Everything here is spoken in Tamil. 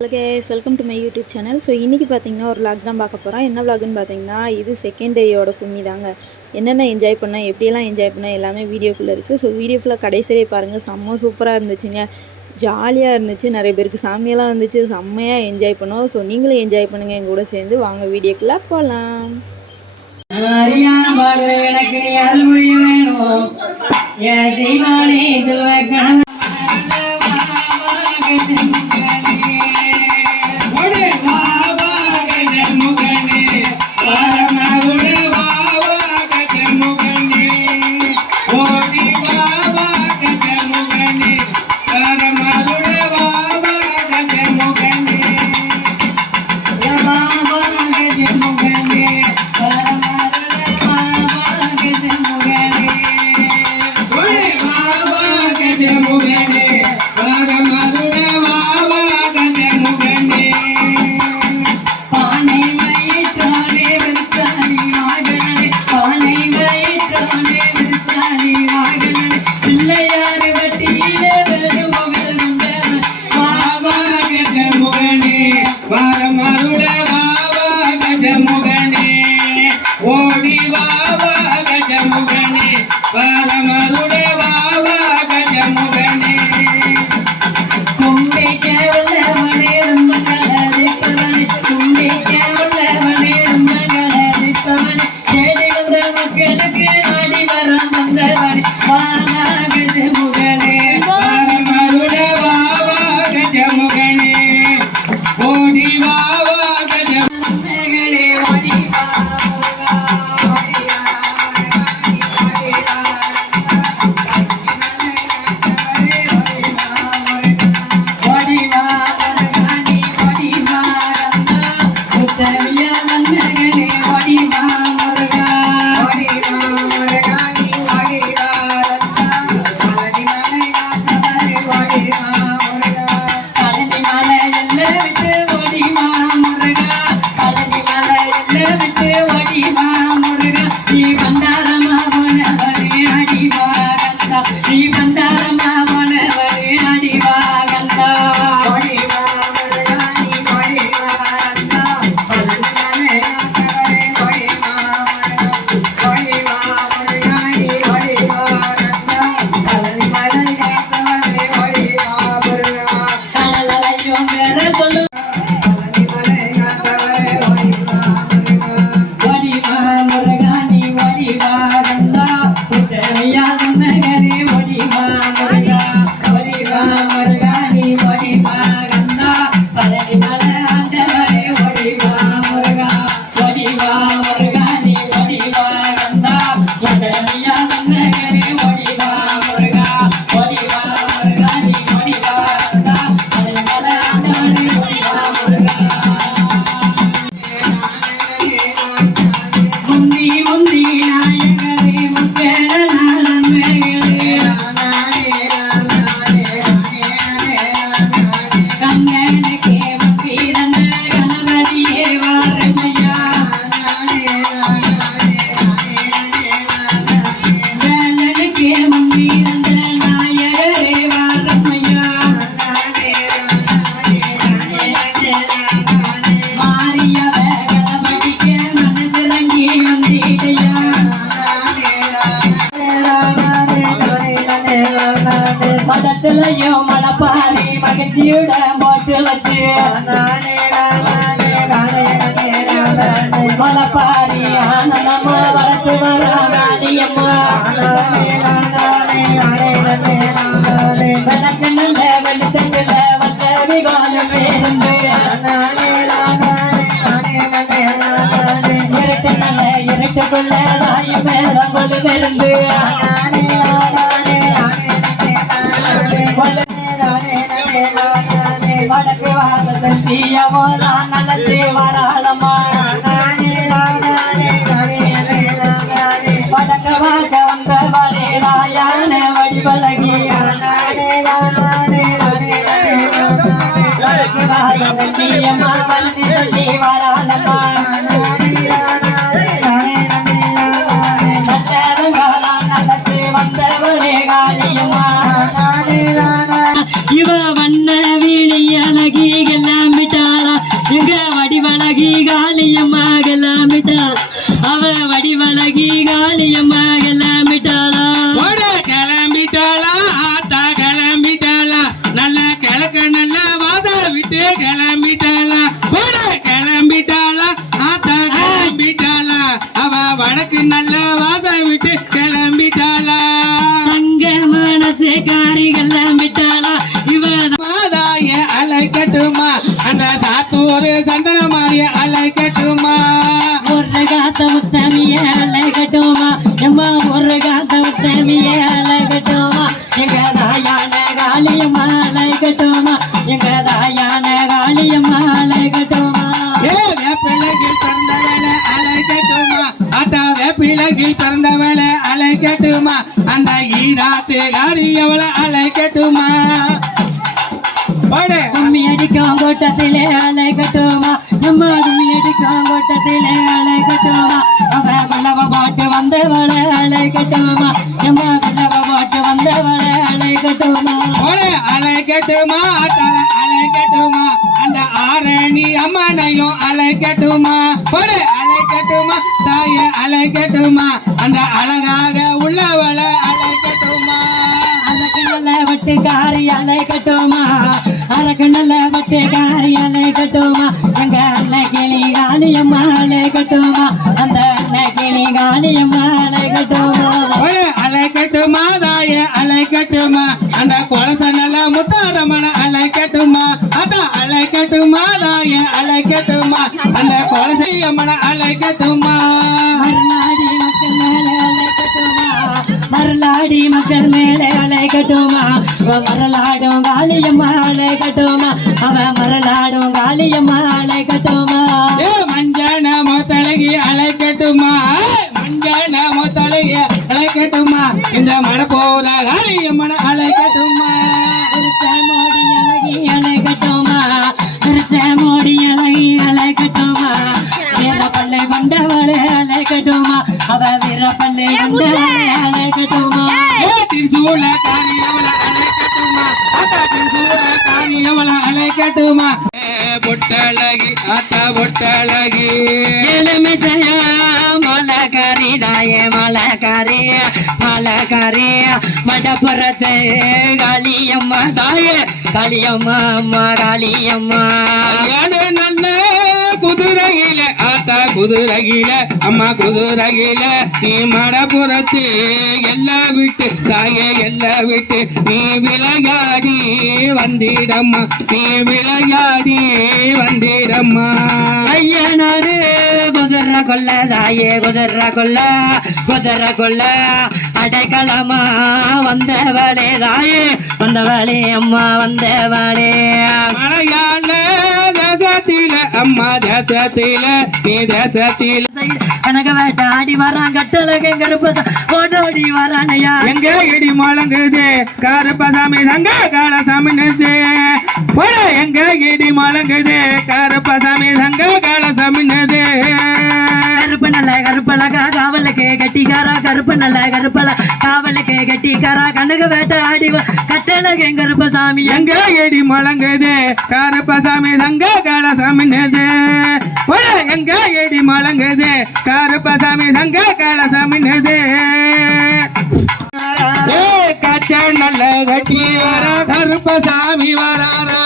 Hello guys welcome to my YouTube channel so இன்றைக்கி பார்த்தீங்கன்னா ஒரு லாக் தான் பார்க்க போகிறோம் என்ன லாக்னு பார்த்தீங்கன்னா இது செகண்ட் டேயோட கும்மி தாங்க. என்னென்ன என்ஜாய் பண்ணால் எப்படியெல்லாம் என்ஜாய் பண்ணேன் எல்லாமே வீடியோக்குள்ளே இருக்குது ஸோ வீடியோ ஃபுல்லாக கடைசியே பாருங்கள் செம்ம சூப்பராக இருந்துச்சுங்க. ஜாலியாக இருந்துச்சு நிறைய பேருக்கு சாமியெல்லாம் வந்துச்சு. செம்மையாக என்ஜாய் பண்ணோம். ஸோ நீங்களும் என்ஜாய் பண்ணுங்கள் எங்கள் கூட சேர்ந்து. வாங்க வீடியோக்குள்ளே போகலாம் எனக்கு வச்சிட மொட்டு வச்சு. மலப்பாரி ஆனந்தம்மா வளர்த்து வராணியம்மா மேல கொண்டு தீயவோதா நல்ல தீவராளமா வந்தவரே ராயான வழிவழகி வராளமா அழகி காளியம்மா கிளம்பிட்டாளா கிளம்பிட்டாளா? ஆத்தா கிளம்பிட்டாளா? நல்ல கிழக்க நல்ல வாத விட்டு கிளம்பிட்டாளா? போட கிளம்பிட்டாளா? ஆத்தா கிளம்பிட்டாளா? அவ வடக்கு நல்ல வாத விட்டு கிளம்பிட்டாளா? தங்க மனசு காரி கிளம்பிட்டாளா இவ மாதாய அழைக்கட்டுமா அந்த சாத்தூர் சந்தன மாறிய அழைக்கட்டுமா ஒரு காத்த அழகட்டுமா எம்மா ஒரு காத்த முத்தமிய அழகட்டுமா எங்க தாயான காளியம்மா அழகட்டுமா எங்க தாயான காளியம்மா அழகட்டுமா வேப்பிலகில் பிறந்தவளை அழைக்கட்டுமா அத்தா வேப்பிலகில் பிறந்தவளை அழைக்கட்டுமா அந்த ஈராத்து காரியவளை அழைக்கட்டுமா போடு. கும்மி அடிக்கும் கூட்டத்திலே அழைக்கட்டுமா அத்தால அழைக்கட்டுமா அந்த ஆரணி அம்மனையும் அழைக்கட்டுமா போடு அழைக்கட்டுமா தாய அழைக்கட்டுமா அந்த அழகாக உள்ளவளை அழைக்கட்டுமா அரக்கு நல்ல வட்டுக்காரி அலைக்கட்டுமா? அரக்கு நல்ல வட்டுக்காரி அலைக்கட்டுமா? எங்க அண்ணன் கிளி காளியம்மா அலைக்கட்டுமா? அந்த அண்ணன் கிளி காளியம்மா அலைக்கட்டுமா? ஒரு அலைக்கட்டுமா? தாய அலைக்கட்டுமா? அந்த அந்த கொலசை அம்மன அலைக்கட்டுமா மரலாடி மக்கள் மேலே அலைக்கட்டுமா மரலாடி மக்கள் மேலே அலைக்கட்டுமா அவ மரலாடும் காளியம்மா அலைக்கட்டுமா அவ மரலாடும் காளியம்மா அலைக்கட்டுமா ஏ மஞ்சன முத்தழகி அலைக்கட்டுமா கொண்டவளே அலைக்கட்டுமா ஏ திரிசூல காணி அவள அலைக்கட்டுமா அத்தா திரிசூல காணி அவள அலைக்கட்டுமா ஏ பொட்டழகி அத்தா பொட்டழகி. எலுமிச்சைய தாய மடப்புறத்து காளியம்மா தாய காளியம்மா அம்மா காளியம்மா. நல்ல குதிரையில ஆத்தா குதிரையில அம்மா குதிரையில நீ மடப்புறத்து எல்லாம் விட்டு தாய எல்லாம் விட்டு நீ விளையாடி வந்திடம்மா நீ விளையாடி வந்திடம்மா. ஐயனாரு குதிரை கொல்ல தாயே குதிரை கொல்ல குதிரை கொல்ல அடைக்கலமா வந்தவளே தாயே வந்தவளே அம்மா வந்தவளே. மலையாள அம்மா தேசத்தில நீ தேசத்தில. கனக வேட்டாடி வரான் கட்டழக கருப்பத? ஓடோடி வரானையா? எங்க இடி முழங்குது கருப்பசாமி தங்க காலசாமி நெஞ்சு போட எங்க இடி முழங்குது கருப்பசாமி தங்க காலசாமி நெஞ்சு கருப்பு நல்ல கருப்பழகா காவலுக்கு கட்டிக்காரா கருப்பு நல்ல கருப்பழ காவலுக்கு கட்டிக்காரா கனக வேட்டாடி கட்டழக கருப்பசாமி. எங்க இடி முழங்குது கருப்பசாமி தங்க காலசாமி நெஞ்சு போட எங்க இடி முழங்குது கருப்பசாமி தங்க கலசாமி நெஞ்சு கச்ச நல்ல கட்டி வர கருப்பசாமி வராரா.